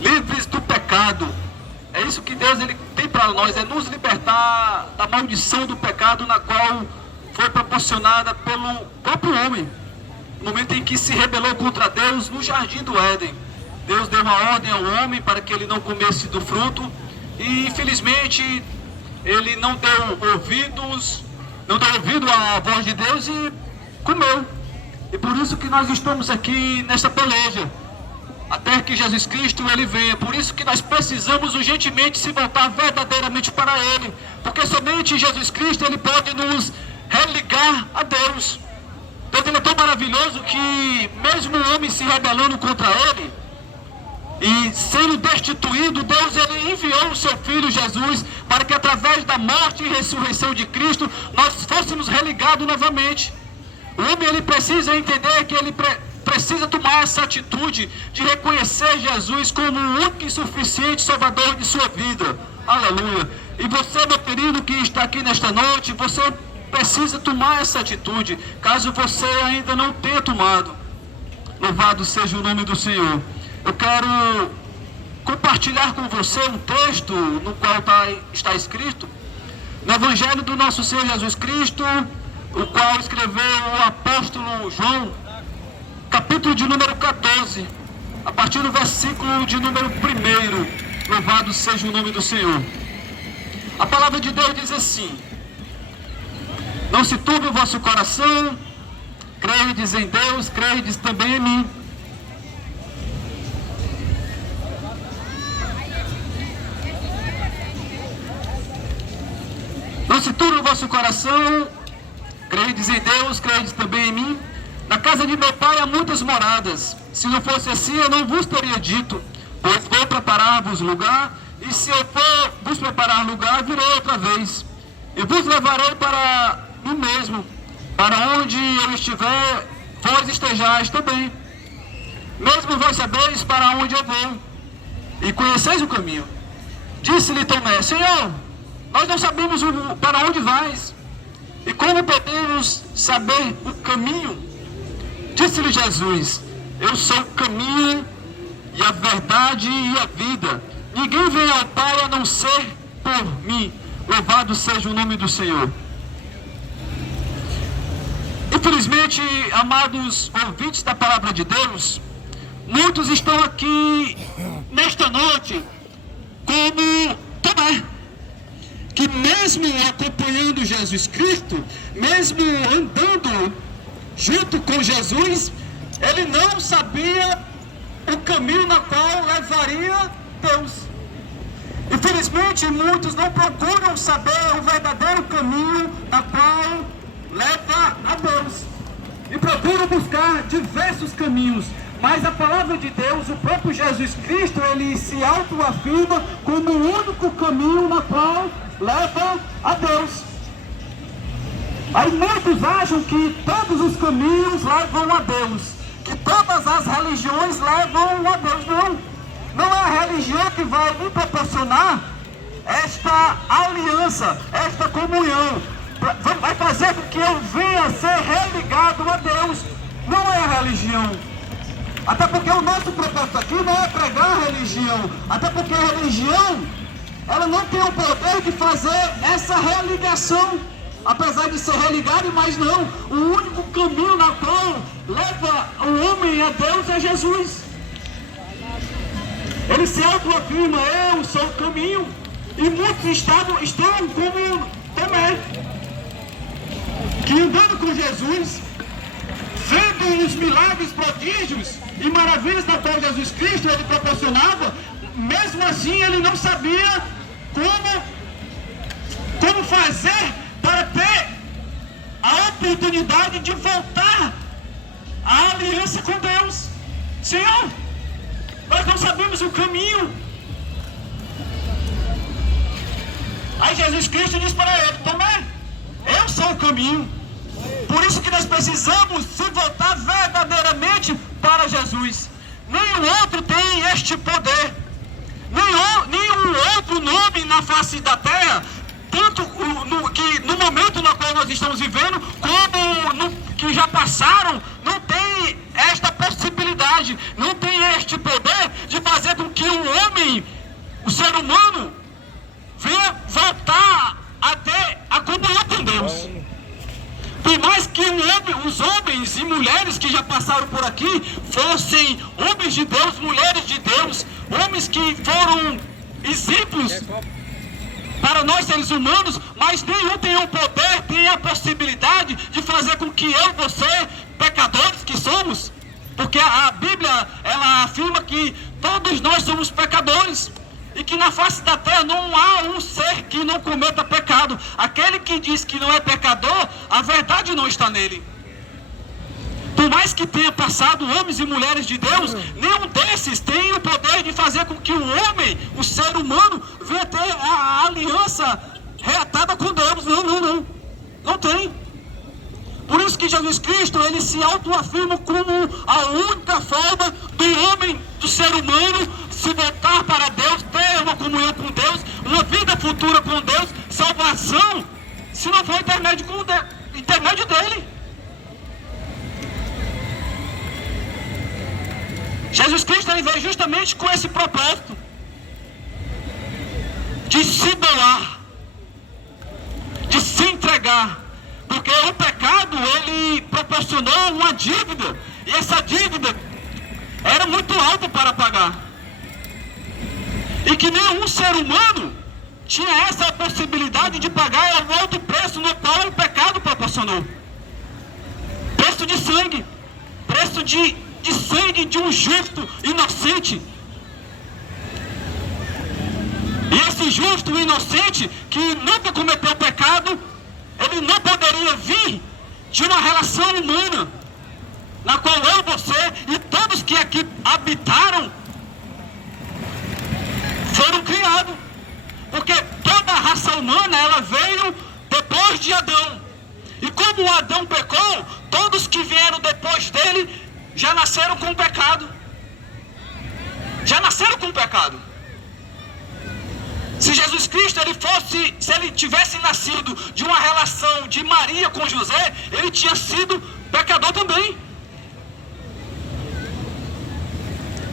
livres do pecado. É isso que Deus ele tem para nós, é nos libertar da maldição do pecado na qual foi proporcionada pelo próprio homem. No momento em que se rebelou contra Deus no jardim do Éden. Deus deu uma ordem ao homem para que ele não comesse do fruto e infelizmente ele não deu ouvido à voz de Deus e comeu. E por isso que nós estamos aqui nesta peleja, até que Jesus Cristo ele venha. Por isso que nós precisamos urgentemente se voltar verdadeiramente para Ele, porque somente Jesus Cristo ele pode nos religar a Deus. Deus ele é tão maravilhoso que mesmo o homem se rebelando contra Ele e sendo destituído, Deus ele enviou o seu Filho Jesus para que através da morte e ressurreição de Cristo nós fôssemos religados novamente. O homem ele precisa entender que ele precisa tomar essa atitude de reconhecer Jesus como o único e suficiente Salvador de sua vida. Aleluia. E você, meu querido que está aqui nesta noite, você precisa tomar essa atitude, caso você ainda não tenha tomado. Louvado seja o nome do Senhor. Eu quero compartilhar com você um texto no qual está escrito no Evangelho do nosso Senhor Jesus Cristo, o qual escreveu o apóstolo João, capítulo de número 14, a partir do versículo de número 1. Louvado seja o nome do Senhor. A palavra de Deus diz assim: não se turbe o vosso coração, credes em Deus, credes também em mim. Não se turbe o vosso coração, credes em Deus, credes também em mim. Na casa de meu pai há muitas moradas. Se não fosse assim, eu não vos teria dito, pois vou preparar-vos lugar, e se eu for vos preparar lugar, virei outra vez, e vos levarei para mim mesmo, para onde eu estiver, vós estejais também. Mesmo vós sabeis para onde eu vou, e conheceis o caminho. Disse-lhe Tomé: Senhor, nós não sabemos para onde vais, e como podemos saber o caminho? Disse-lhe Jesus: eu sou o caminho e a verdade e a vida. Ninguém vem ao Pai a não ser por mim. Louvado seja o nome do Senhor. Infelizmente, amados ouvintes da palavra de Deus, muitos estão aqui nesta noite como Tomé, que mesmo acompanhando Jesus Cristo, mesmo andando junto com Jesus, ele não sabia o caminho na qual levaria Deus. Infelizmente, muitos não procuram saber o verdadeiro caminho na qual leva a Deus, e procuram buscar diversos caminhos. Mas a palavra de Deus, o próprio Jesus Cristo, ele se autoafirma como o único caminho na qual leva a Deus. Aí muitos acham que todos os caminhos levam a Deus, que todas as religiões levam a Deus. Não é a religião que vai me proporcionar esta aliança, esta comunhão, vai fazer com que eu venha a ser religado a Deus. Não é a religião. Até porque o nosso propósito aqui não é pregar a religião. Até porque a religião, ela não tem o poder de fazer essa religação. Apesar de ser religado, mas não. O único caminho na qual leva o homem a Deus é Jesus. Ele se autoafirma: eu sou o caminho. E muitos estão como Tomé, que andando com Jesus, vendo os milagres, prodígios e maravilhas da qual Jesus Cristo ele proporcionava, mesmo assim ele não sabia como fazer para ter a oportunidade de voltar à aliança com Deus. Senhor, nós não sabemos o caminho. Aí Jesus Cristo diz para ele: Tomé, eu sou o caminho. Por isso que nós precisamos se voltar verdadeiramente para Jesus. Nenhum outro tem este poder. Nenhum outro nome na face da terra, tanto no momento no qual nós estamos vivendo, como que já passaram, não tem esta possibilidade, não tem este poder de fazer ser humano venha voltar a ter a comunhão com Deus. Por mais que os homens e mulheres que já passaram por aqui fossem homens de Deus, mulheres de Deus, homens que foram exemplos para nós seres humanos, mas nenhum tem o poder, tem a possibilidade de fazer com que eu e você, pecadores que somos, porque a Bíblia, ela afirma que todos nós somos pecadores, e que na face da terra não há um ser que não cometa pecado. Aquele que diz que não é pecador, a verdade não está nele. Por mais que tenha passado homens e mulheres de Deus, nenhum desses tem o poder de fazer com que o homem, o ser humano, venha ter a aliança reatada com Deus. Não tem. Por isso que Jesus Cristo, ele se autoafirma como a única forma do homem, do ser humano, se voltar para Deus, ter uma comunhão com Deus, uma vida futura com Deus, salvação, se não for intermédio dele. Jesus Cristo, ele veio justamente com esse propósito de se doar, de se entregar, porque o pecado, ele proporcionou uma dívida, e essa dívida era muito alta para pagar, e que nenhum ser humano tinha essa possibilidade de pagar o alto preço no qual o pecado proporcionou. Preço de sangue, preço de sangue de um justo inocente. E esse justo inocente que nunca cometeu pecado, ele não poderia vir de uma relação humana, na qual eu, você e todos que aqui habitaram foram criados. Porque toda a raça humana, ela veio depois de Adão. E como Adão pecou, todos que vieram depois dele já nasceram com pecado. Já nasceram com pecado. Se Jesus Cristo, se ele tivesse nascido de uma relação de Maria com José, ele tinha sido pecador também.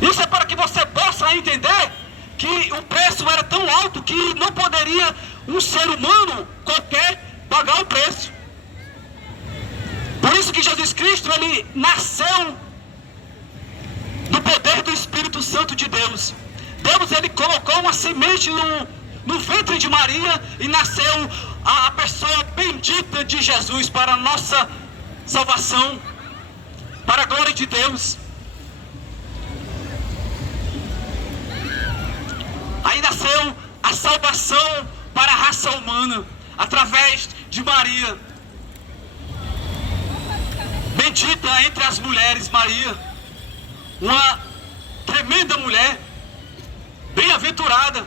Isso é para que você possa entender que o preço era tão alto que não poderia um ser humano qualquer pagar o preço. Por isso que Jesus Cristo, ele nasceu do poder do Espírito Santo de Deus. Deus, ele colocou uma semente no ventre de Maria e nasceu a pessoa bendita de Jesus para a nossa salvação, para a glória de Deus. Aí nasceu a salvação para a raça humana, através de Maria. Bendita entre as mulheres, Maria, uma tremenda mulher, bem-aventurada,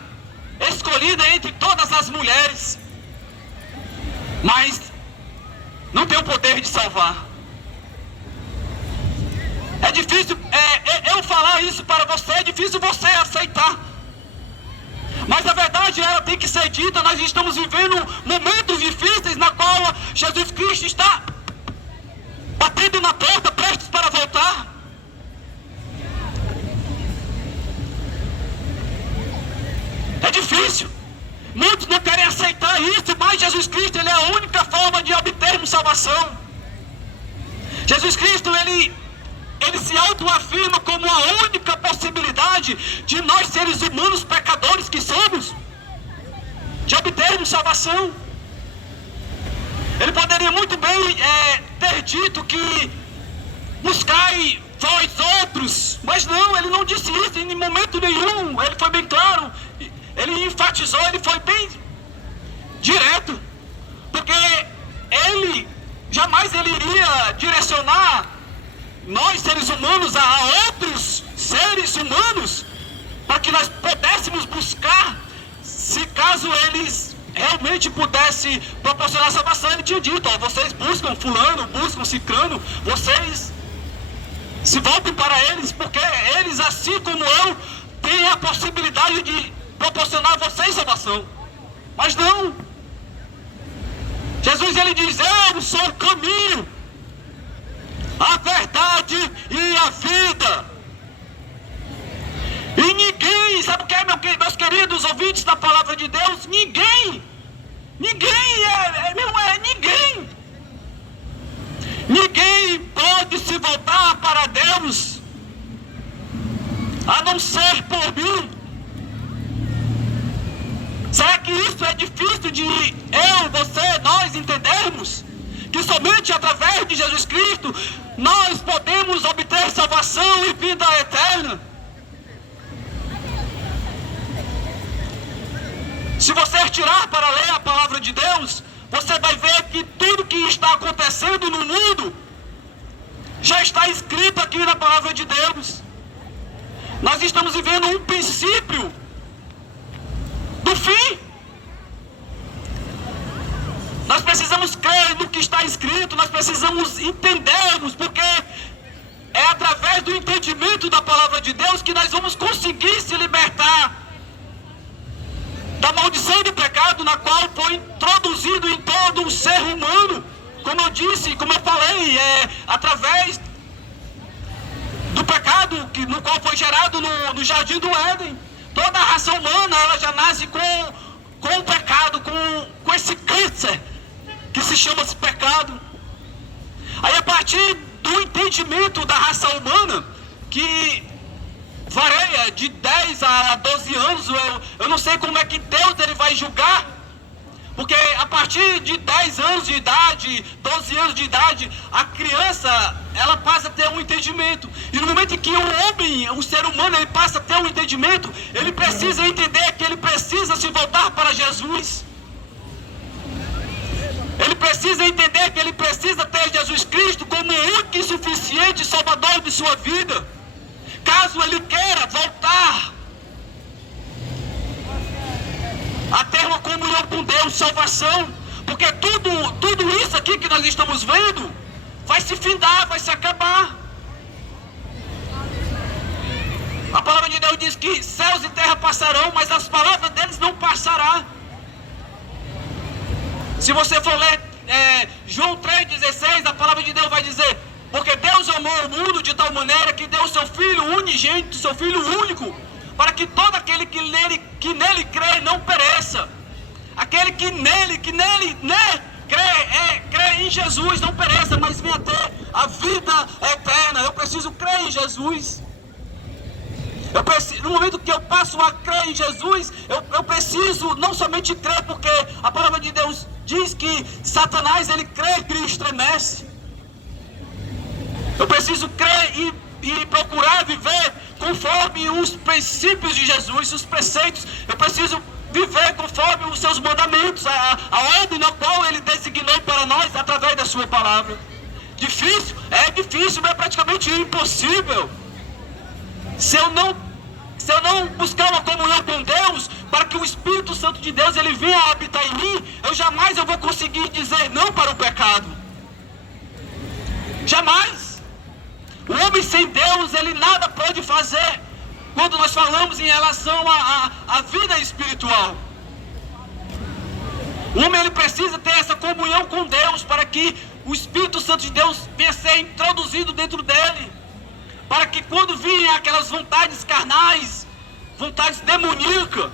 escolhida entre todas as mulheres, mas não tem o poder de salvar. É difícil eu falar isso para você, é difícil você aceitar. Mas a verdade, ela tem que ser dita. Nós estamos vivendo momentos difíceis na qual Jesus Cristo está batendo na porta, prestes para voltar. É difícil. Muitos não querem aceitar isso, mas Jesus Cristo, ele é a única forma de obtermos salvação. Jesus Cristo, ele se autoafirma como a única possibilidade de nós, seres humanos pecadores que somos, de obtermos salvação. Ele poderia muito bem ter dito que buscai vós outros, mas não, ele não disse isso em momento nenhum. Ele foi bem claro, ele enfatizou, ele foi bem direto, porque jamais ele iria direcionar nós, seres humanos, a outros seres humanos, para que nós pudéssemos buscar, se caso eles realmente pudessem proporcionar salvação. Ele tinha dito, vocês buscam fulano, buscam ciclano, vocês se voltem para eles, porque eles, assim como eu, têm a possibilidade de proporcionar a vocês salvação. Mas não. Jesus, ele diz, eu sou o caminho, a verdade e a vida. E ninguém, sabe o que é, meus queridos ouvintes da palavra de Deus, ninguém, ninguém pode se voltar para Deus, a não ser por mim. Será que isso é difícil de nós entendermos? Que somente através de Jesus Cristo nós podemos obter salvação e vida eterna? Se você tirar para ler a palavra de Deus, você vai ver que tudo que está acontecendo no mundo já está escrito aqui na palavra de Deus. Nós estamos vivendo um princípio do fim. Nós precisamos crer no que está escrito, nós precisamos entendermos, porque é através do entendimento da palavra de Deus que nós vamos conseguir se libertar da maldição do pecado na qual foi introduzido em todo o ser humano. Como eu disse, como eu falei, através do pecado no qual foi gerado no Jardim do Éden. Toda a raça humana, ela já nasce com o pecado, com esse câncer que se chama pecado. Aí, a partir do entendimento da raça humana, que varia de 10 a 12 anos, eu não sei como é que Deus ele vai julgar, porque a partir de 10 anos de idade, 12 anos de idade, a criança, ela passa a ter um entendimento. E no momento em que o homem, o ser humano, ele passa a ter um entendimento, ele precisa entender que ele precisa se voltar para Jesus. Ele precisa entender que ele precisa ter Jesus Cristo como o único e suficiente Salvador de sua vida. Caso ele queira voltar a ter uma comunhão com Deus, salvação, porque tudo isso aqui que nós estamos vendo vai se findar, vai se acabar. A palavra de Deus diz que céus e terra passarão, mas as palavras deles não passarão. Se você for ler João 3,16, a palavra de Deus vai dizer: porque Deus amou o mundo de tal maneira que deu o seu Filho unigênito, seu Filho único, para que todo aquele que nele crê não pereça. Aquele que nele crê em Jesus não pereça, mas venha ter a vida eterna. Eu preciso crer em Jesus. No momento que eu passo a crer em Jesus, eu preciso não somente crer, porque a palavra de Deus diz que Satanás, ele crê que ele estremece. Eu preciso crer e procurar viver conforme os princípios de Jesus, os preceitos. Eu preciso viver conforme os seus mandamentos, a ordem na qual ele designou para nós através da sua palavra. Difícil? É difícil, mas é praticamente impossível. Se eu não buscar uma comunhão com Deus, para que o Espírito Santo de Deus ele venha habitar em mim, jamais vou conseguir dizer não para o pecado. Jamais. O homem sem Deus, ele nada pode fazer quando nós falamos em relação à vida espiritual. O homem ele precisa ter essa comunhão com Deus para que o Espírito Santo de Deus venha ser introduzido dentro dele. Para que quando virem aquelas vontades carnais, vontades demoníacas,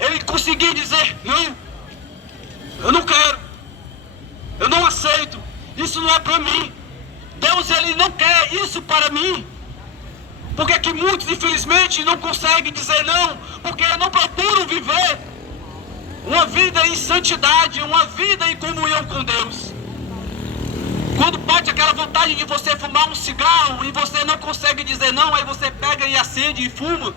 ele conseguir dizer: não, eu não quero, eu não aceito, isso não é para mim. Deus ele não quer isso para mim. Porque que muitos infelizmente não conseguem dizer não, porque não procuram viver uma vida em santidade, uma vida em comunhão com Deus. Quando bate aquela vontade de você fumar um cigarro e você não consegue dizer não, aí você pega e acende e fuma.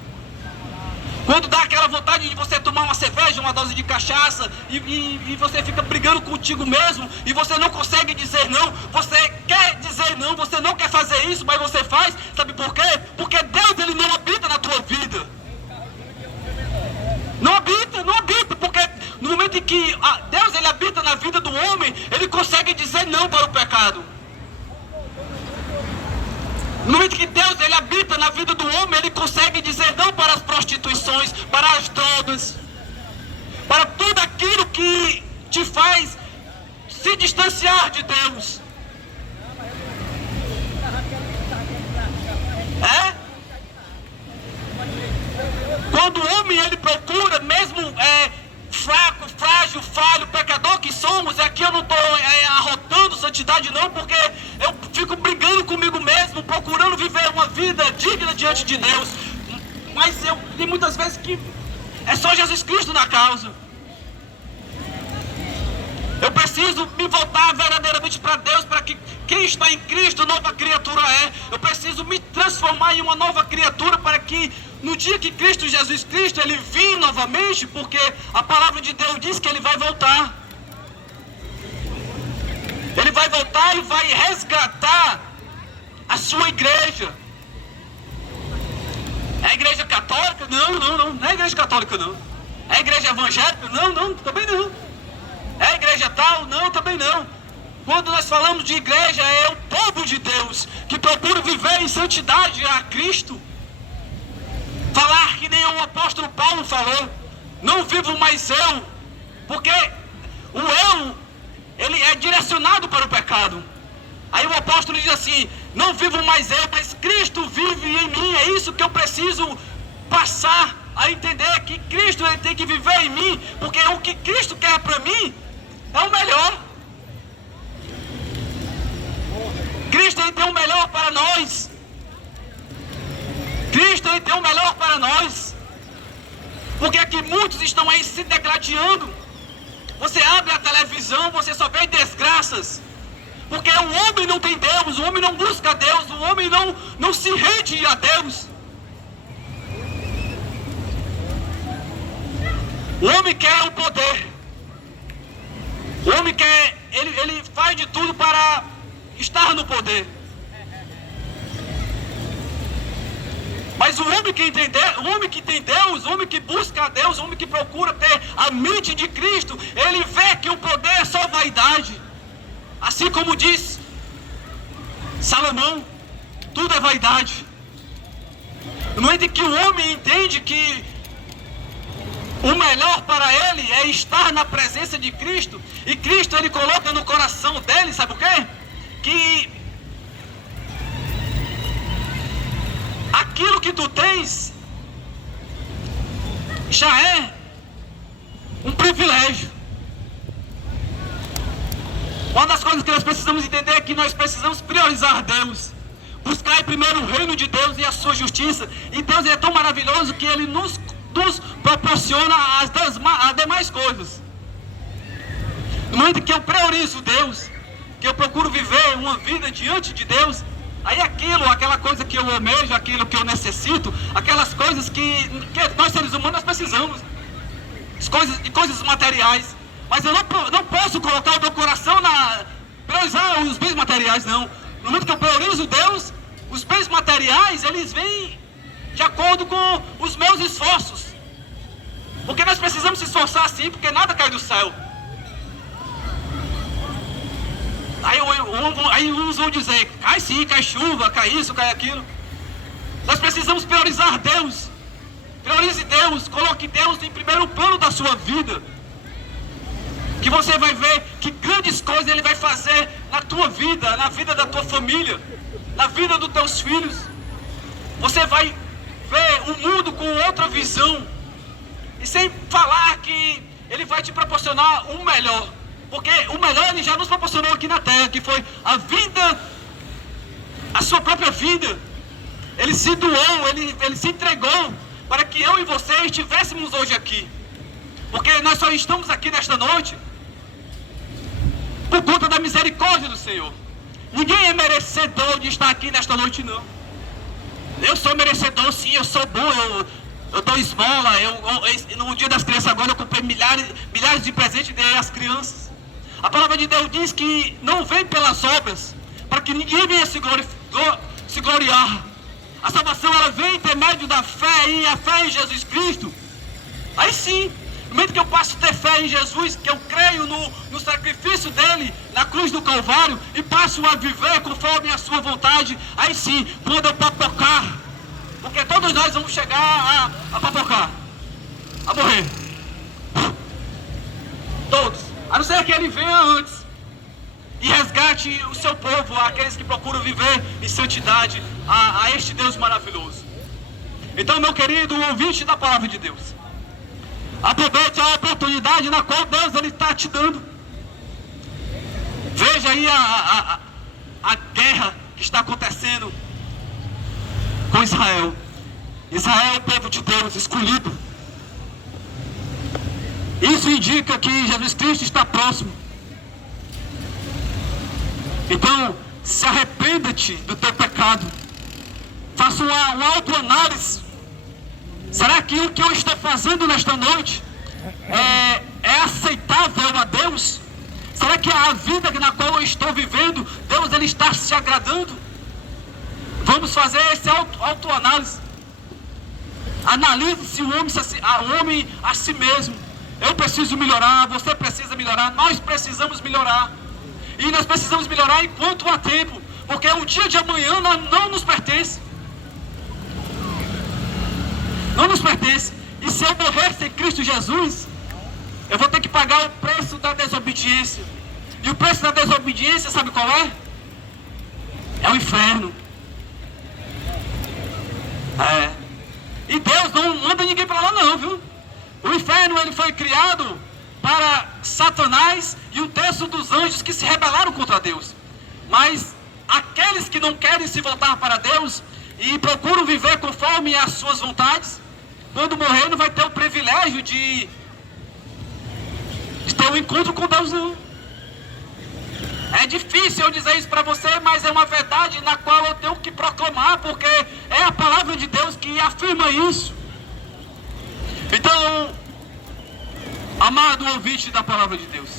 Quando dá aquela vontade de você tomar uma cerveja, uma dose de cachaça, e você fica brigando contigo mesmo, e você não consegue dizer não, você quer dizer não, você não quer fazer isso, mas você faz, sabe por quê? Porque Deus ele não habita na tua vida. Não habita, porque no momento em que Deus ele habita na vida do homem, ele consegue dizer não para o pecado. No momento que Deus ele habita na vida do homem, ele consegue dizer não para as prostituições, para as drogas, para tudo aquilo que te faz se distanciar de Deus. Quando o homem ele procura, mesmo frágil, falho, pecador que somos. Aqui eu não estou arrotando santidade não, porque eu fico brigando comigo mesmo, procurando viver uma vida digna diante de Deus. Mas tem muitas vezes que é só Jesus Cristo na causa. Eu preciso me voltar verdadeiramente para Deus, para que quem está em Cristo, nova criatura é. Eu preciso me transformar em uma nova criatura, para que no dia que Cristo, Jesus Cristo, Ele vir novamente, porque a palavra de Deus diz que Ele vai voltar. Ele vai voltar e vai resgatar a sua igreja. É a igreja católica? Não é a igreja católica não. É a igreja evangélica? Não, também não. É a igreja tal? Não, também não. Quando nós falamos de igreja, é o povo de Deus que procura viver em santidade a Cristo. Falar que nem o apóstolo Paulo falou: não vivo mais eu, porque o eu, ele é direcionado para o pecado. Aí o apóstolo diz assim: não vivo mais eu, mas Cristo vive em mim. É isso que eu preciso passar a entender, que Cristo, ele tem que viver em mim, porque o que Cristo quer para mim é o melhor. Cristo, ele tem o melhor para nós. Cristo, ele tem o melhor para nós. Porque aqui muitos estão aí se degladiando. Você abre a televisão, você só vê desgraças. Porque o homem não tem Deus, o homem não busca Deus, o homem não se rende a Deus. O homem quer o poder. O homem quer, ele faz de tudo para estar no poder. Mas o homem que tem Deus, o homem que busca a Deus, o homem que procura ter a mente de Cristo, ele vê que o poder é só vaidade. Assim como diz Salomão, tudo é vaidade. No momento em que o homem entende que o melhor para ele é estar na presença de Cristo, e Cristo, ele coloca no coração dele, sabe o quê? Que aquilo que tu tens já é um privilégio. Uma das coisas que nós precisamos entender é que nós precisamos priorizar Deus. Buscar primeiro o reino de Deus e a sua justiça. E Deus é tão maravilhoso que Ele nos proporciona as demais coisas. No momento que eu priorizo Deus, que eu procuro viver uma vida diante de Deus, aí aquela coisa que eu almejo, aquilo que eu necessito, aquelas coisas que nós seres humanos nós precisamos, coisas materiais. Mas eu não posso colocar o meu coração priorizar os bens materiais, não. No momento que eu priorizo Deus, os bens materiais, eles vêm de acordo com os meus esforços. Porque nós precisamos se esforçar sim, porque nada cai do céu. Aí uns vão dizer, cai sim, cai chuva, cai isso, cai aquilo. Nós precisamos priorizar Deus. Priorize Deus, coloque Deus em primeiro plano da sua vida. Que você vai ver que grandes coisas Ele vai fazer na tua vida, na vida da tua família, na vida dos teus filhos. Você vai ver o mundo com outra visão. E sem falar que Ele vai te proporcionar o melhor. Porque o melhor Ele já nos proporcionou aqui na terra, que foi a vida, a sua própria vida. Ele se doou, ele se entregou para que eu e você estivéssemos hoje aqui. Porque nós só estamos aqui nesta noite por conta da misericórdia do Senhor. Ninguém é merecedor de estar aqui nesta noite, não. Eu sou merecedor, sim, eu sou bom, eu dou esmola, no dia das crianças agora eu comprei milhares de presentes e dei às crianças. A palavra de Deus diz que não vem pelas obras, para que ninguém venha se gloriar. A salvação, ela vem por meio da fé, e a fé em Jesus Cristo. Aí sim, no momento que eu passo a ter fé em Jesus, que eu creio no sacrifício dele na cruz do Calvário, e passo a viver conforme a sua vontade, aí sim, quando eu papocar, porque todos nós vamos chegar a papocar, a morrer. Todos. A não ser que ele venha antes e resgate o seu povo, aqueles que procuram viver em santidade a este Deus maravilhoso. Então, meu querido ouvinte da palavra de Deus, Aproveite a oportunidade na qual Deus está te dando. Veja aí a guerra que está acontecendo com Israel. Israel é o povo de Deus, escolhido. Isso indica que Jesus Cristo está próximo. Então, se arrependa-te do teu pecado. Faça uma autoanálise. Será que o que eu estou fazendo nesta noite é aceitável a Deus? Será que a vida na qual eu estou vivendo, Deus ele está se agradando? Vamos fazer essa autoanálise. Analise-se o homem a si mesmo. Eu preciso melhorar, você precisa melhorar, nós precisamos melhorar. E nós precisamos melhorar enquanto há tempo, porque o dia de amanhã não nos pertence. Não nos pertence. E se eu morrer sem Cristo Jesus, eu vou ter que pagar o preço da desobediência. E o preço da desobediência, sabe qual é? É o inferno. E Deus não manda ninguém para lá não, viu? O inferno ele foi criado para Satanás e um terço dos anjos que se rebelaram contra Deus. Mas aqueles que não querem se voltar para Deus e procuram viver conforme as suas vontades, quando morrer não vai ter o privilégio de ter um encontro com Deus não. É difícil eu dizer isso para você, mas é uma verdade na qual eu tenho que proclamar, porque é a palavra de Deus que afirma isso. Então, amado ouvinte da palavra de Deus,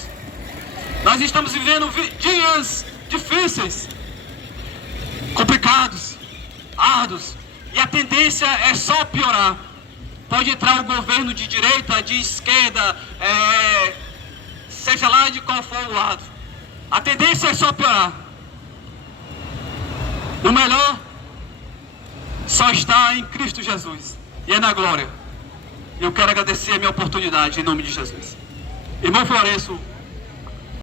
nós estamos vivendo dias difíceis, complicados, árduos, e a tendência é só piorar. Pode entrar o governo de direita, de esquerda, seja lá de qual for o lado. A tendência é só piorar. O melhor só está em Cristo Jesus e é na glória. Eu quero agradecer a minha oportunidade em nome de Jesus. Irmão Florenço,